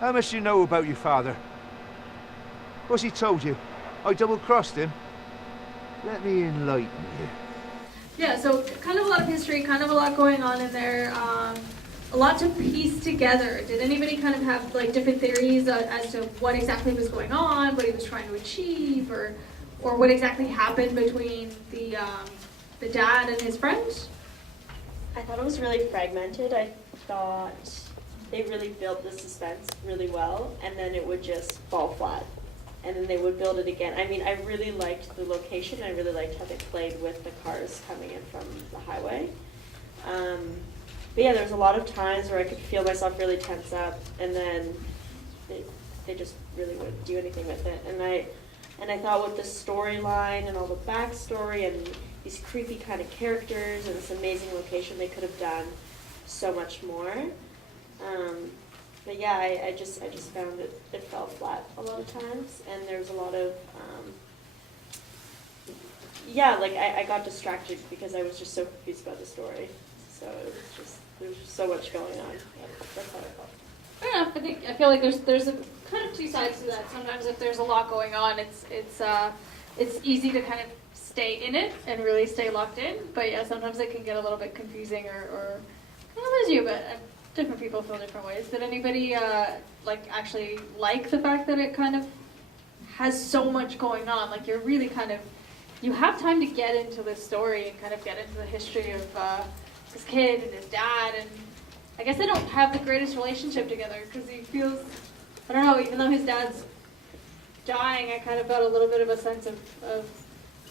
How much do you know about your father? What's he told you? I double-crossed him? Let me enlighten you. Yeah, so kind of a lot of history, kind of a lot going on in there. A lot to piece together. Did anybody kind of have like different theories as to what exactly was going on, what he was trying to achieve, or what exactly happened between the dad and his friend? I thought it was really fragmented. I thought they really built the suspense really well, and then it would just fall flat. And then they would build it again. I mean, I really liked the location. I really liked how they played with the cars coming in from the highway. But yeah, there was a lot of times where I could feel myself really tense up, and then they just really wouldn't do anything with it. And I thought with the storyline and all the backstory and these creepy kind of characters and this amazing location, they could have done so much more. But yeah, I just found it fell flat a lot of times, and there was a lot of like I got distracted because I was just so confused about the story. So it was just there's just so much going on. That's how I felt. Fair enough. I feel like there's a kind of two sides to that. Sometimes if there's a lot going on, it's easy to kind of stay in it and really stay locked in. But yeah, sometimes it can get a little bit confusing or kind of lose you. But different people feel different ways. Did anybody actually like the fact that it kind of has so much going on? Like you're really kind of you have time to get into the story and kind of get into the history of his kid and his dad, and I guess they don't have the greatest relationship together because he feels, I don't know, even though his dad's dying, I kind of felt a little bit of a sense of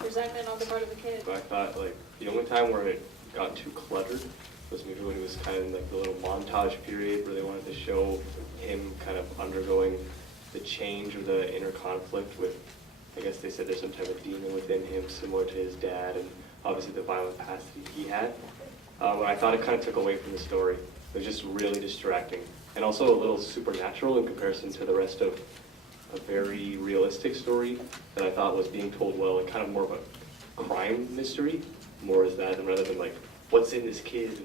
resentment on the part of the kid. But I thought like the only time where it got too cluttered was maybe when he was kind of in like the little montage period where they wanted to show him kind of undergoing the change or the inner conflict with, I guess they said there's some type of demon within him similar to his dad, and obviously the violent past that he had. I thought it kind of took away from the story. It was just really distracting, and also a little supernatural in comparison to the rest of a very realistic story that I thought was being told well, and kind of more of a crime mystery, more as that, and rather than like, what's in this kid,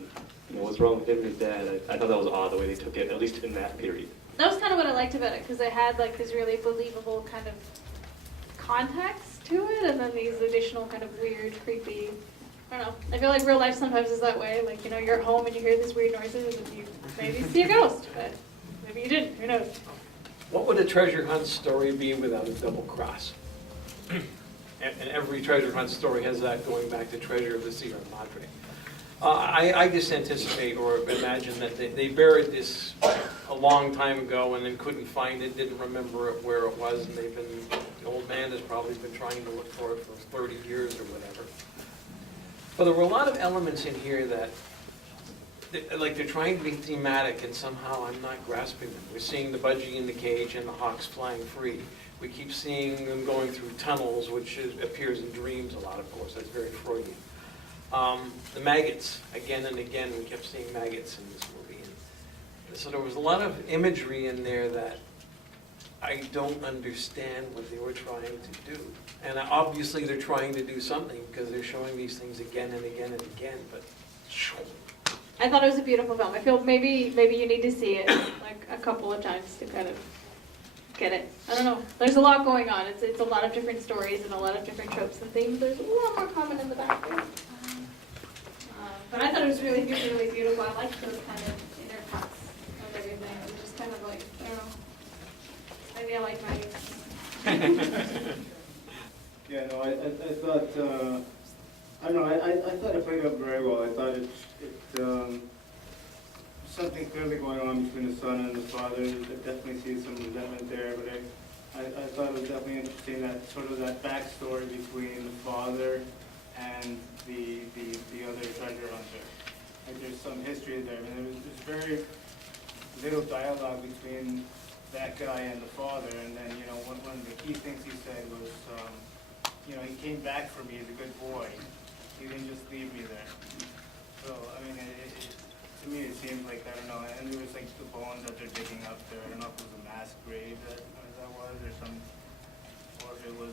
and what's wrong with him and his dad. I thought that was odd the way they took it, at least in that period. That was kind of what I liked about it, because they had like this really believable kind of context to it, and then these additional kind of weird, creepy, I don't know. I feel like real life sometimes is that way. Like, you're at home and you hear these weird noises and you maybe see a ghost, but maybe you didn't. Who knows? What would a treasure hunt story be without a double cross? And every treasure hunt story has that going back to Treasure of the Sierra Madre. I just anticipate or imagine that they buried this a long time ago and then couldn't find it, didn't remember where it was, and the old man has probably been trying to look for it for 30 years or whatever. But there were a lot of elements in here that, like they're trying to be thematic and somehow I'm not grasping them. We're seeing the budgie in the cage and the hawks flying free. We keep seeing them going through tunnels, which appears in dreams a lot, of course. That's very Freudian. The maggots, again and again, we kept seeing maggots in this movie. And so there was a lot of imagery in there that I don't understand what they were trying to do. And obviously they're trying to do something because they're showing these things again and again and again, but I thought it was a beautiful film. I feel maybe you need to see it like a couple of times to kind of get it. I don't know. There's a lot going on. It's a lot of different stories and a lot of different tropes and themes. There's a lot more common in the background. But I thought it was really, really beautiful. I liked those kind of intercuts of everything. It was just kind of like, I don't know. Maybe I like my... Yeah, no, I thought, I don't know, I thought it played up very well. I thought it something clearly going on between the son and the father. I definitely see some resentment there, but I thought it was definitely interesting that sort of that backstory between the father and the other treasure hunter. Like there's some history there. I mean, there's very little dialogue between that guy and the father, and then, one of the key things he said was, he came back for me as a good boy. He didn't just leave me there. So, I mean, to me it seems like, I don't know, and there was like the bones that they're digging up there. I don't know if it was a mass grave that was, or if it was,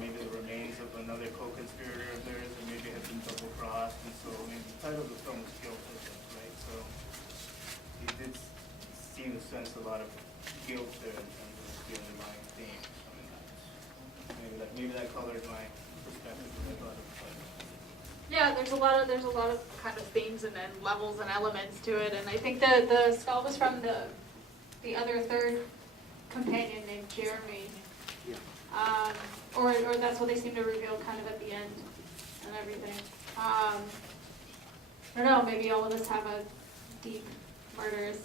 maybe the remains of another co-conspirator of theirs, and maybe had been double-crossed. And so, I mean, the title of the film was GILT, right? So, he did seem to sense a lot of guilt there in terms of the underlying theme. I mean, maybe that colored my perspective when I thought of it. Yeah, there's a lot of kind of themes and levels and elements to it, and I think the skull was from the other third companion named Jeremy. Or that's what they seem to reveal kind of at the end and everything. I don't know, maybe all of us have a deep murderous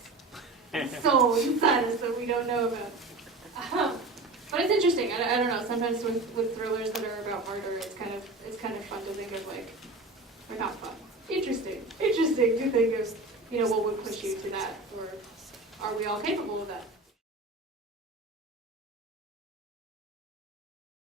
soul inside us that we don't know about. But it's interesting. I don't know. Sometimes with thrillers that are about murder, it's kind of fun to think of, like, or not fun. Interesting to think of, what would push you to that, or are we all capable of that?